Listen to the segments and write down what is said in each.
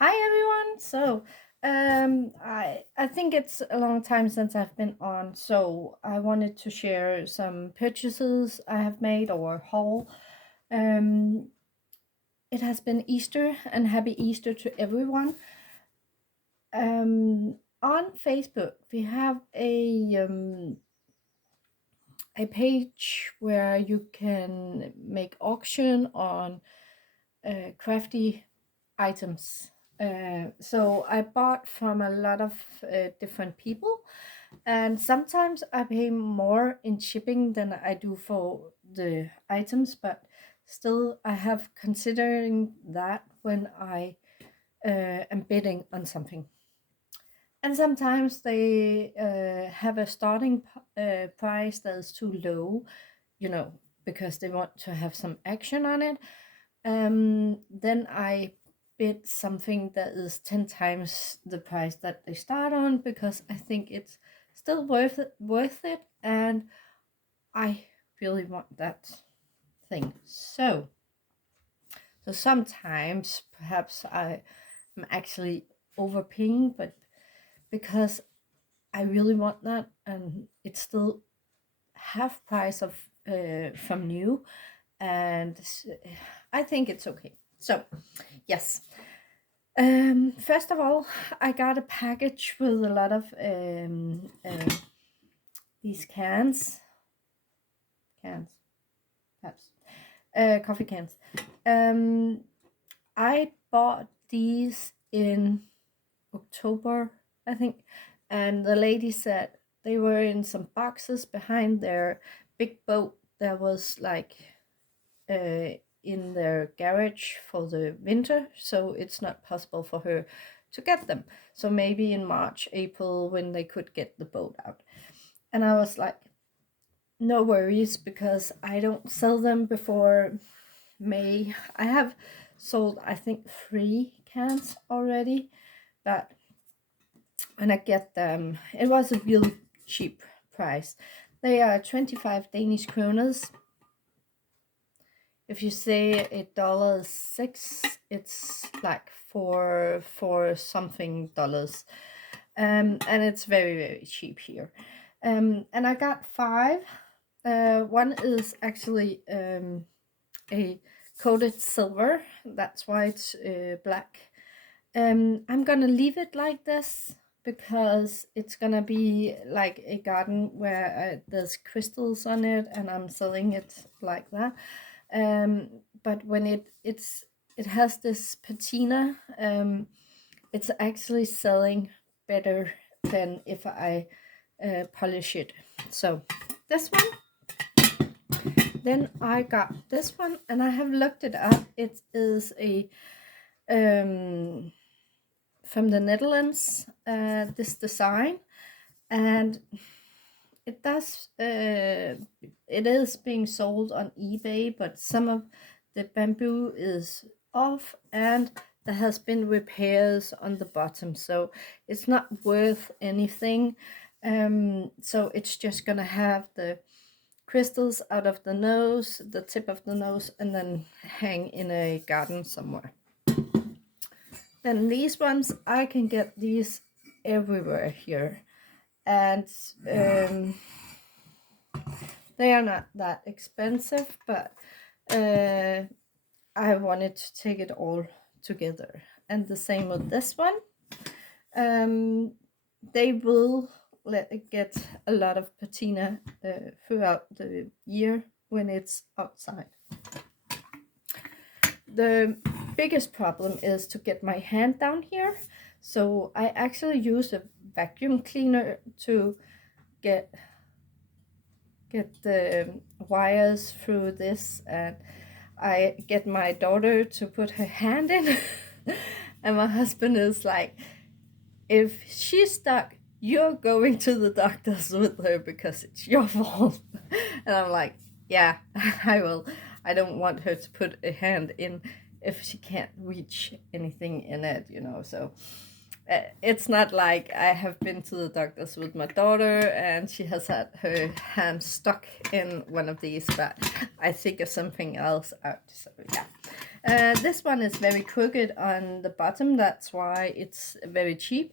Hi everyone. I think it's a long time since I've been on, so I wanted to share some purchases I have made or haul. Um, it has been Easter, and happy Easter to everyone. On Facebook, we have a page where you can make auction on crafty items. So I bought from a lot of different people, and sometimes I pay more in shipping than I do for the items, but still I have considering that when I am bidding on something. And sometimes they have a starting price that is too low, because they want to have some action on it. Then I bid something that is 10 times the price that they start on because I think it's still worth it, and I really want that thing. So sometimes perhaps I am actually overpaying, but because I really want that and it's still half price of from new, and I think it's okay. So yes. First of all, I got a package with a lot of these cans, perhaps, coffee cans. Um, I bought these in October, I think, and the lady said they were in some boxes behind their big boat that was like uh, in their garage for the winter, so it's not possible for her to get them. So maybe in March, April, when they could get the boat out. And I was like, no worries, because I don't sell them before May. I have sold, I think, 3 cans already, but when I get them, it was a real cheap price. They are 25 Danish kroners. If you say $1.06, it's like four something dollars, and it's very very cheap here. And I got five. One is actually a coated silver. That's why it's black. I'm gonna leave it like this because it's gonna be like a garden where there's crystals on it, and I'm selling it like that. But when it has this patina, it's actually selling better than if I polish it. So this one. Then I got this one, and I have looked it up. It is a um, from the Netherlands. This design, and it does. It is being sold on eBay, but some of the bamboo is off, and there has been repairs on the bottom, so it's not worth anything. So it's just gonna have the crystals out of the nose, the tip of the nose, and then hang in a garden somewhere. Then these ones, I can get these everywhere here, and they are not that expensive, but I wanted to take it all together. And the same with this one. They will let it get a lot of patina throughout the year when it's outside. The biggest problem is to get my hand down here, so I actually use a vacuum cleaner to get the wires through this, and I get my daughter to put her hand in. And my husband is like, if she's stuck, you're going to the doctors with her because it's your fault. And I'm like, yeah, I will. I don't want her to put a hand in if she can't reach anything in it. So It's not like I have been to the doctors with my daughter and she has had her hand stuck in one of these, but I think of something else out. So yeah. This one is very crooked on the bottom, that's why it's very cheap.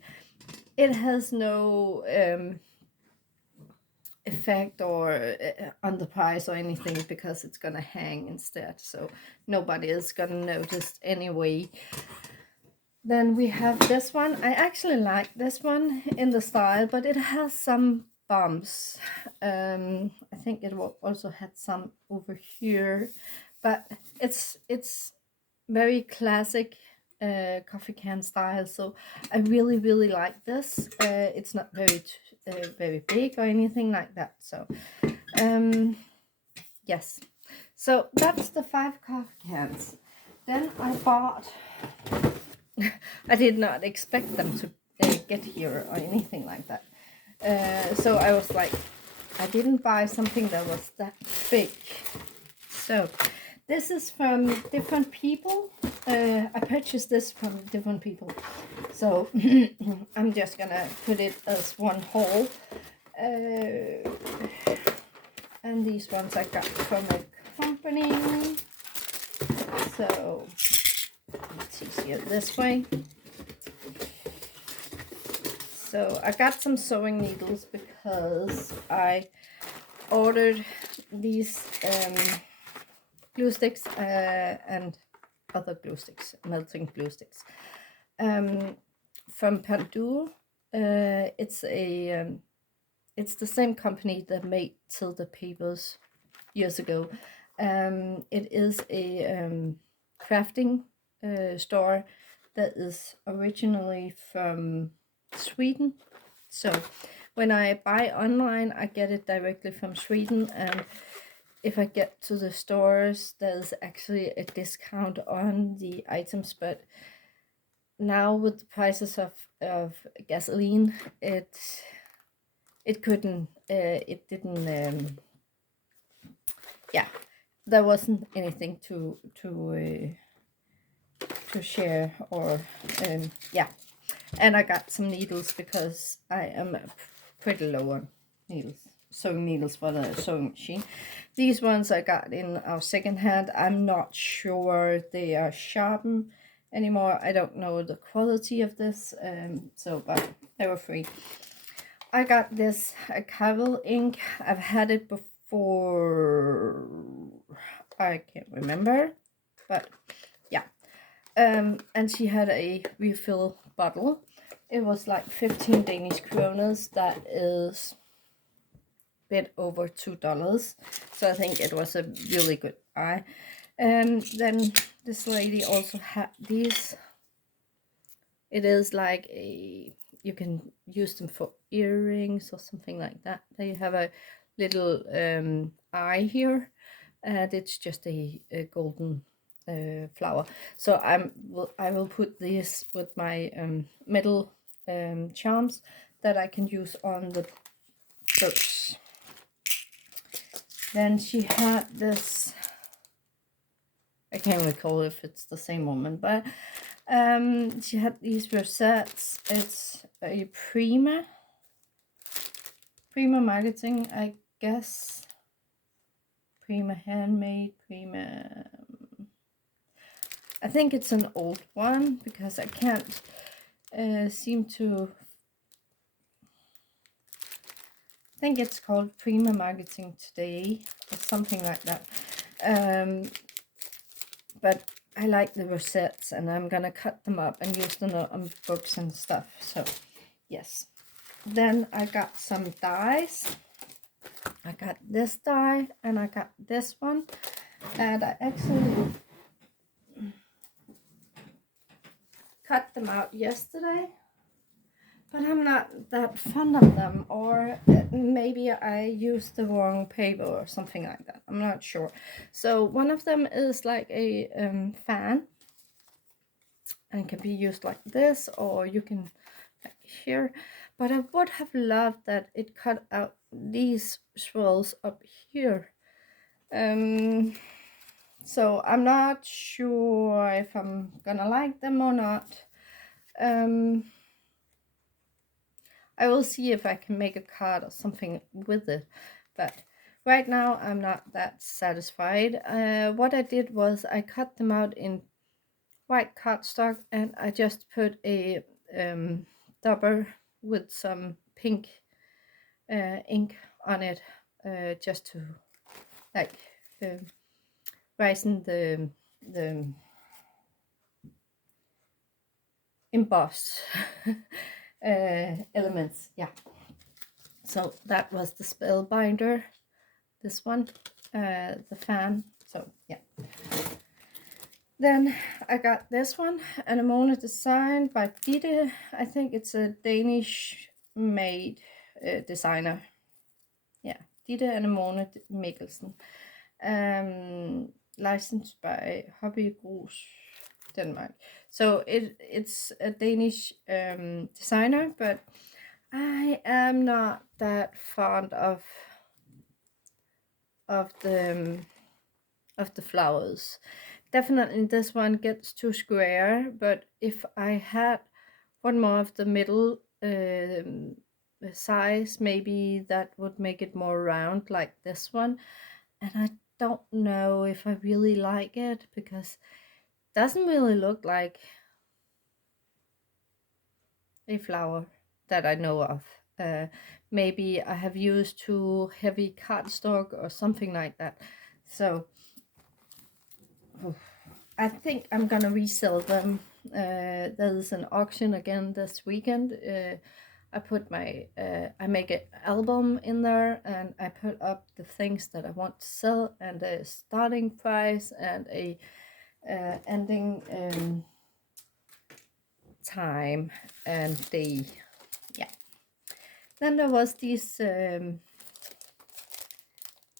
It has no effect or on the price or anything because it's gonna hang instead, so nobody is gonna notice anyway. Then we have this one. I actually like this one in the style, but it has some bumps. I think it will also had some over here, but it's very classic coffee can style. So I really like this. It's not very big or anything like that. So yes. So that's the 5 coffee cans. Then I bought. I did not expect them to get here or anything like that. So I was like, I didn't buy something that was that big. So this is from different people. I purchased this from different people. So I'm just gonna put it as one whole. And these ones I got from a company. So it's easier this way. So I got some sewing needles because I ordered these glue sticks and other glue sticks, melting glue sticks from Pandu. It's the same company that made Tilda Papers years ago. It is a crafting store that is originally from Sweden. So when I buy online, I get it directly from Sweden, and if I get to the stores, there's actually a discount on the items. But now with the prices of gasoline, it didn't yeah, there wasn't anything to share or yeah. And I got some needles because I am pretty low on needles, sewing needles for the sewing machine. These ones I got in our second hand. I'm not sure they are sharpened anymore. I don't know the quality of this, but they were free. I got this archival ink. I've had it before. I can't remember, but yeah. And she had a refill bottle. It was like 15 Danish kroners. That is a bit over $2. So I think it was a really good buy. And then this lady also had these. It is like you can use them for earrings or something like that. They have a little eye here, and it's just a golden flower. So I will put this with my metal charms that I can use on the books. Then she had this. I can't recall if it's the same woman, but she had these rosettes. It's a Prima marketing, I guess. Prima handmade, Prima. I think it's an old one because I can't seem to. I think it's called Prima Marketing Today or something like that. But I like the rosettes, and I'm gonna cut them up and use them on books and stuff. So yes. Then I got some dies. I got this die and I got this one, and I actually cut them out yesterday, but I'm not that fond of them, or maybe I used the wrong paper or something like that. I'm not sure. So one of them is like a fan, and can be used like this, or you can like here. But I would have loved that it cut out these swirls up here. So I'm not sure if I'm gonna like them or not. I will see if I can make a card or something with it, but right now I'm not that satisfied. What I did was I cut them out in white cardstock, and I just put a dauber with some pink ink on it, just to like rising the embossed elements. Yeah. So that was the spellbinder. This one, the fan. So yeah. Then I got this one, Anemone design by Ditte. I think it's a Danish made designer. Yeah, Ditte Anemone Mikkelsen. Licensed by Hobby Grus Denmark. So it's a Danish designer, but I am not that fond of the flowers. Definitely this one gets too square, but if I had one more of the middle size, maybe that would make it more round like this one. And I don't know if I really like it, because it doesn't really look like a flower that I know of. Maybe I have used too heavy cardstock or something like that. So I think I'm gonna resell them. There's an auction again this weekend. I put my I make an album in there, and I put up the things that I want to sell, and a starting price, and a ending time and day. Yeah. Then there was these oh,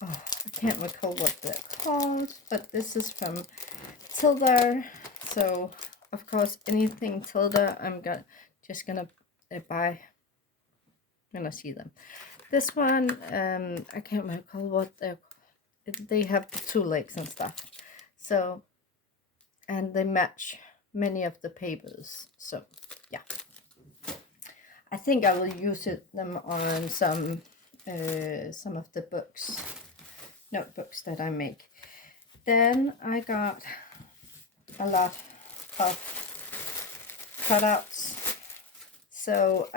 I can't recall what they're called, but this is from Tilda. So of course anything Tilda I'm just gonna buy when I see them. This one I can't recall what they have the two legs and stuff. So, and they match many of the papers. So yeah, I think I will use them on some of the notebooks that I make. Then I got a lot of cutouts. So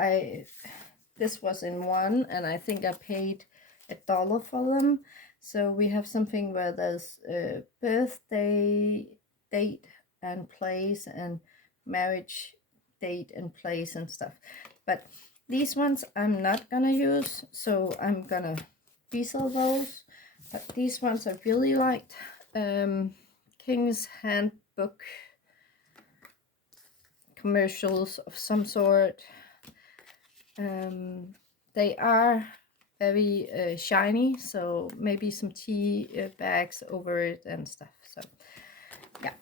this was in one, and I think I paid $1 for them. So we have something where there's a birthday date and place, and marriage date and place and stuff. But these ones I'm not gonna use, so I'm gonna resell those. But these ones I really liked. King's Handbook commercials of some sort. They are very shiny, so maybe some tea bags over it and stuff. So yeah,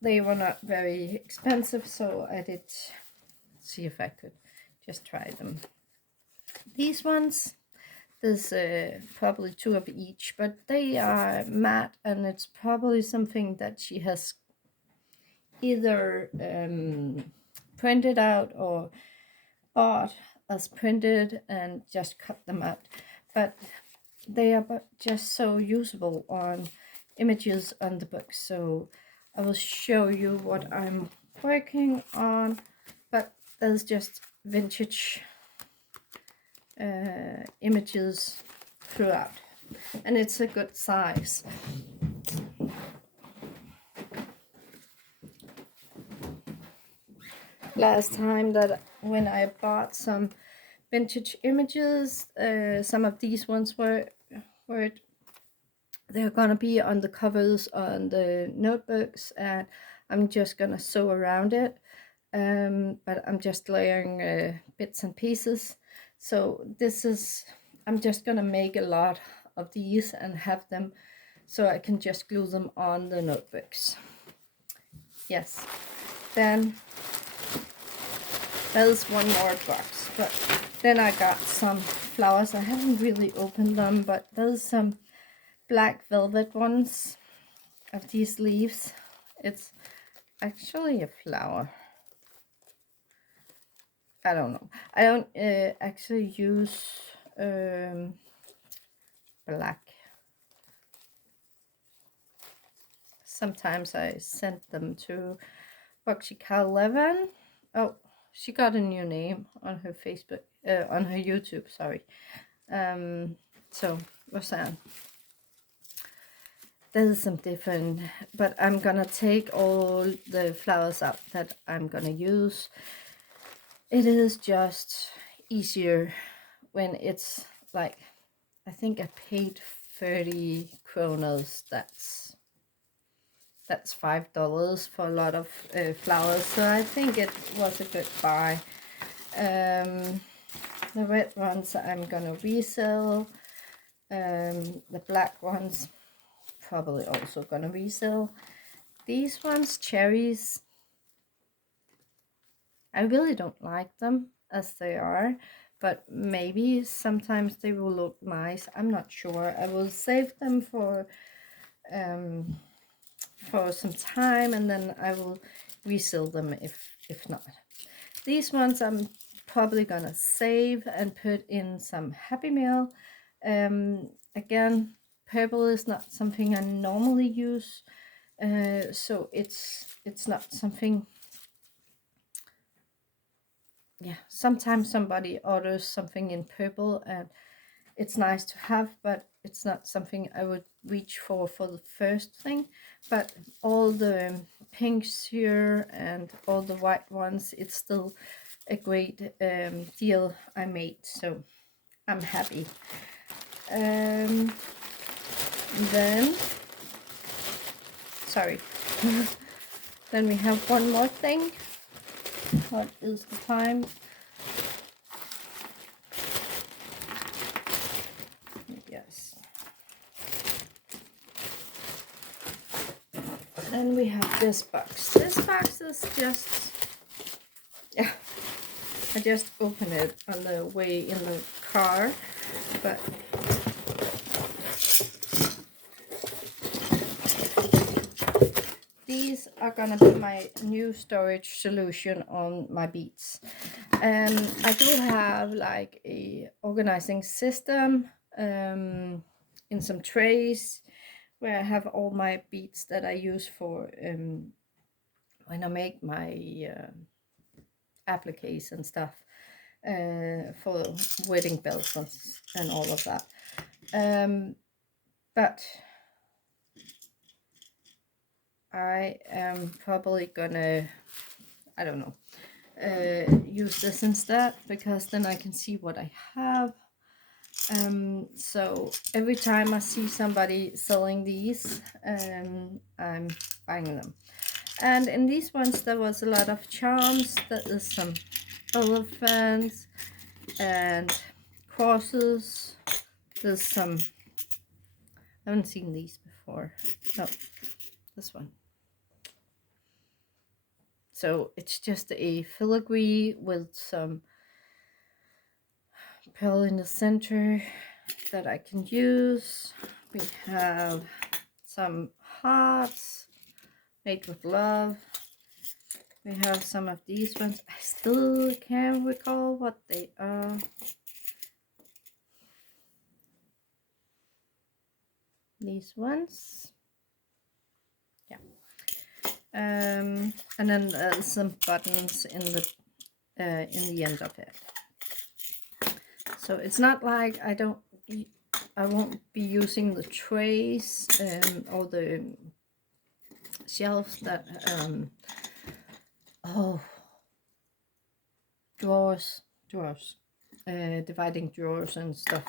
they were not very expensive, so I did see if I could just try them. These ones, there's probably 2 of each, but they are matte, and it's probably something that she has either printed out or bought as printed and just cut them out. But they are just so usable on images on the book. So I will show you what I'm working on, but there's just vintage images throughout, and it's a good size. Last time that when I bought some vintage images, some of these ones they're gonna be on the covers on the notebooks, and I'm just gonna sew around it. But I'm just layering bits and pieces. So I'm just gonna make a lot of these and have them so I can just glue them on the notebooks. Yes. Then there's one more box, but then I got some flowers. I haven't really opened them, but there's some black velvet ones of these leaves. It's actually a flower. I don't know. I don't actually use black. Sometimes I send them to Boxy Car 11. Oh, she got a new name on her Facebook, on her YouTube, sorry. So, what's that? There's some different, but I'm gonna take all the flowers out that I'm gonna use. It is just easier when it's like, I think I paid 30 kronas. That's $5 for a lot of flowers, so I think it was a good buy. The red ones I'm gonna resell. The black ones probably also gonna resell. These ones, cherries, I really don't like them as they are, but maybe sometimes they will look nice. I'm not sure. I will save them for some time, and then I will resell them if not. These ones I'm probably gonna save and put in some Happy Mail. Again, purple is not something I normally use, so it's not something. Yeah, sometimes somebody orders something in purple and it's nice to have, but it's not something I would reach for the first thing. But all the pinks here and all the white ones, it's still a great deal I made, so I'm happy. Then, sorry, then we have one more thing. What is the time? Yes. Then we have this box. This box is just, yeah, I just opened it on the way in the car, but these are gonna be my new storage solution on my beads. I do have like a organizing system in some trays where I have all my beads that I use for when I make my appliques and stuff for wedding bells and all of that. But I am probably gonna, I don't know, use this instead, because then I can see what I have. So every time I see somebody selling these, I'm buying them. And in these ones there was a lot of charms. There is some elephants and crosses. There's some, I haven't seen these before. No, this one. So it's just a filigree with some pearl in the center that I can use. We have some hearts made with love. We have some of these ones. I still can't recall what they are. These ones. Yeah. And then some buttons in the end of it. So it's not like I won't be using the trays or the shelves that drawers, dividing drawers and stuff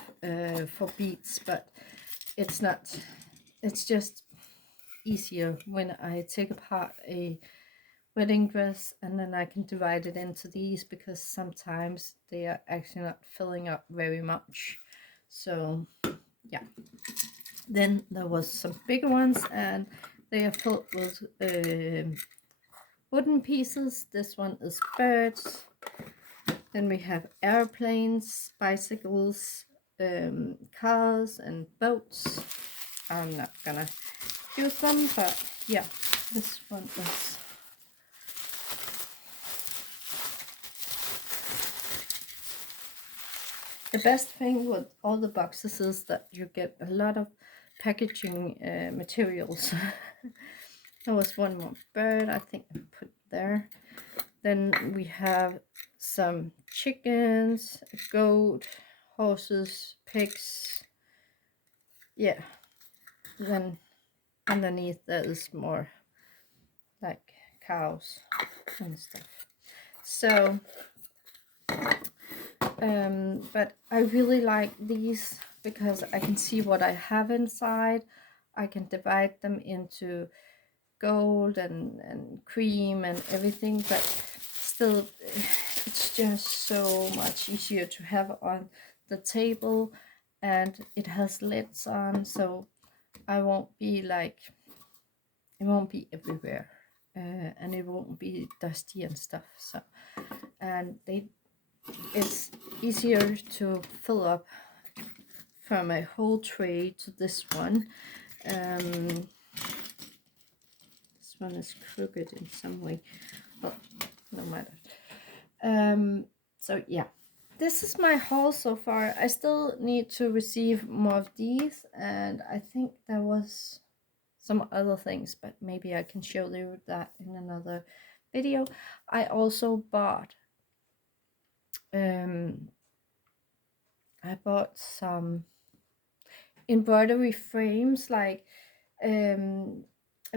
for beads, but it's just easier when I take apart a wedding dress and then I can divide it into these, because sometimes they are actually not filling up very much. So yeah, then there was some bigger ones and they are filled with wooden pieces. This one is birds. Then we have airplanes, bicycles, cars and boats. I'm not gonna use them, but yeah, this one is The best thing with all the boxes is that you get a lot of packaging materials. There was one more bird, I think I put there. Then we have some chickens, a goat, horses, pigs. Yeah. Then underneath there is more like cows and stuff. So but I really like these because I can see what I have inside. I can divide them into gold and cream and everything, but still it's just so much easier to have on the table, and it has lids on, so I won't be like, it won't be everywhere, and it won't be dusty and stuff. So, and it's easier to fill up from a whole tray to this one. This one is crooked in some way, but no matter. So yeah, this is my haul so far. I still need to receive more of these, and I think there was some other things, but maybe I can show you that in another video. I also bought I bought some embroidery frames, like a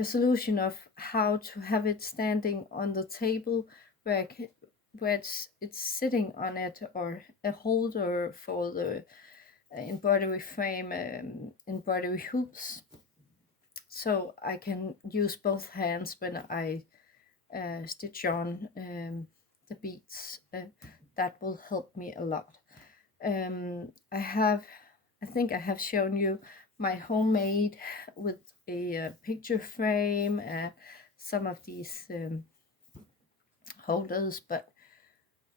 solution of how to have it standing on the table where it's sitting on it, or a holder for the embroidery frame, embroidery hoops, so I can use both hands when I stitch on the beads. That will help me a lot. I think I have shown you my homemade with a picture frame and some of these holders, but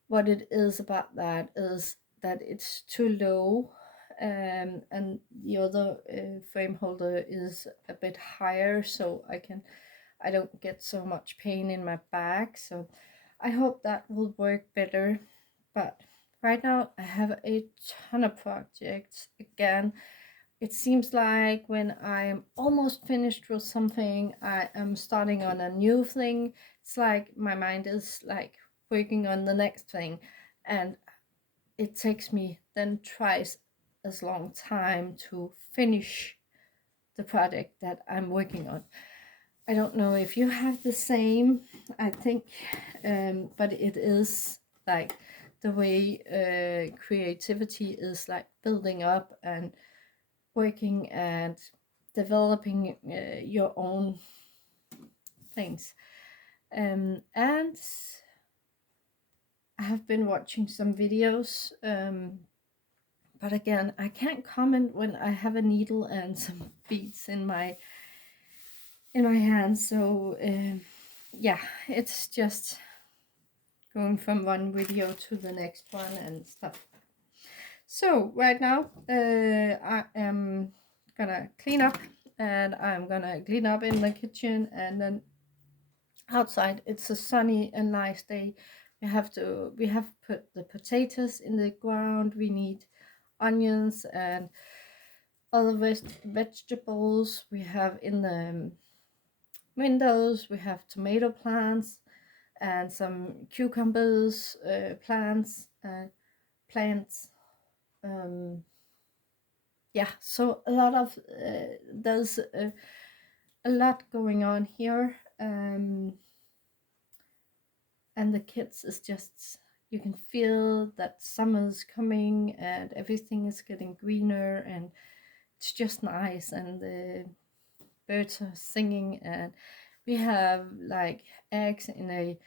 what it is about that is that it's too low, and the other frame holder is a bit higher, so I don't get so much pain in my back. So I hope that will work better. But right now I have a ton of projects again. It seems like when I'm almost finished with something, I am starting on a new thing. It's like my mind is like working on the next thing, and it takes me then twice as long time to finish the project that I'm working on. I don't know if you have the same, I think, but it is like the way creativity is like building up and working and developing your own things. And I have been watching some videos, but again, I can't comment when I have a needle and some beads in my hand. So yeah, it's just going from one video to the next one and stuff. So right now I am gonna clean up, and I'm gonna clean up in the kitchen, and then outside it's a sunny and nice day. We have put the potatoes in the ground. We need onions and other vegetables. We have in the windows, we have tomato plants and some cucumbers plants. Yeah, so a lot of there's a lot going on here, and the kids is just, you can feel that summer's coming and everything is getting greener, and it's just nice, and the birds are singing, and we have like eggs in a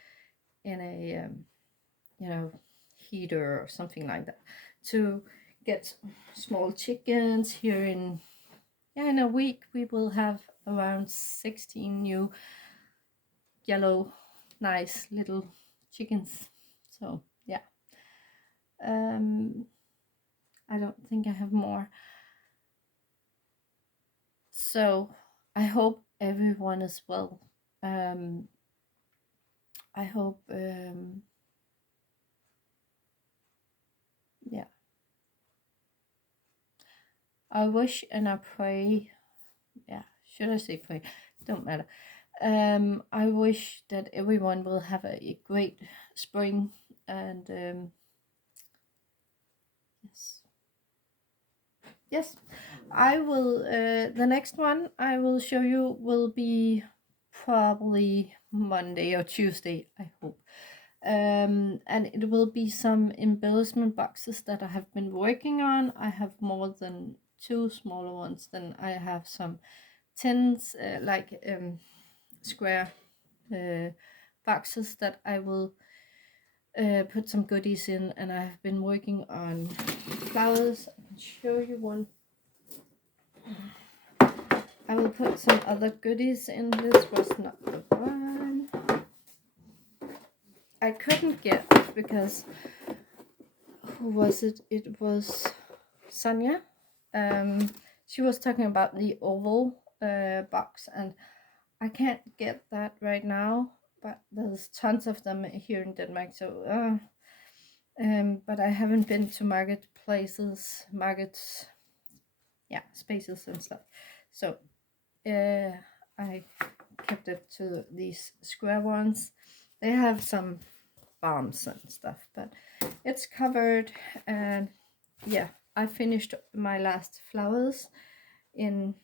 you know, heater or something like that to get small chickens here. In a week we will have around 16 new yellow nice little chickens. So yeah, I don't think I have more. So I hope everyone is well. I hope yeah, I wish and I pray, yeah, should I say pray? Don't matter. I wish that everyone will have a great spring, and yes, yes, I will. The next one I will show you will be probably Monday or Tuesday, I hope. And it will be some embellishment boxes that I have been working on. I have more than two smaller ones. Then I have some tins, square boxes that I will put some goodies in. And I have been working on flowers. I can show you one. I will put some other goodies in. This was not the one I couldn't get, because who was it? It was Sonia. She was talking about the oval box, and I can't get that right now, but there's tons of them here in Denmark. So, but I haven't been to markets, yeah, spaces and stuff. So, I kept it to these square ones. They have some bombs and stuff, but it's covered. And yeah, I finished my last flowers in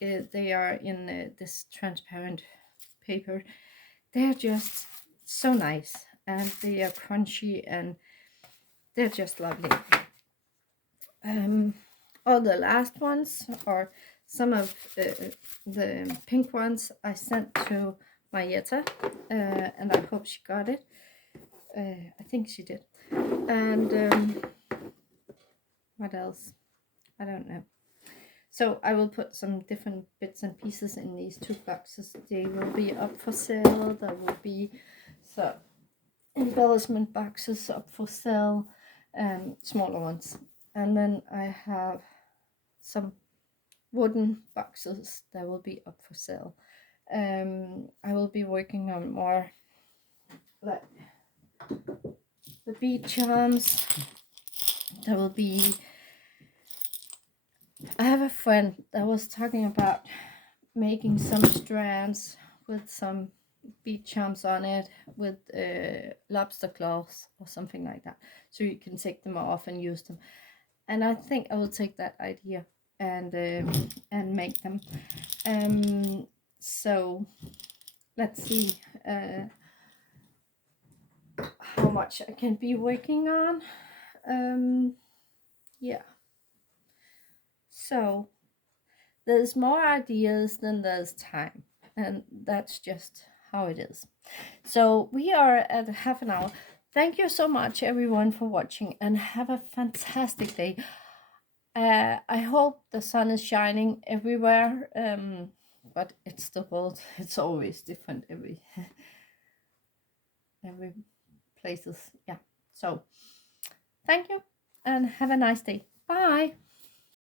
they are in this transparent paper. They're just so nice, and they are crunchy, and they're just lovely. All the last ones, or some of the pink ones, I sent to Marietta, and I hope she got it. I think she did. And what else? I don't know. So I will put some different bits and pieces in these two boxes. They will be up for sale. There will be some embellishment boxes up for sale, smaller ones. And then I have some wooden boxes that will be up for sale. I will be working on more, like the bead charms. There will be, I have a friend that was talking about making some strands with some bead charms on it, with lobster claws or something like that, so you can take them off and use them. And I think I will take that idea and make them. So let's see how much I can be working on. Yeah, so there's more ideas than there's time, and that's just how it is. So we are at half an hour. Thank you so much, everyone, for watching, and have a fantastic day. I hope the sun is shining everywhere, but it's the world. It's always different every places. Yeah. So thank you, and have a nice day. Bye.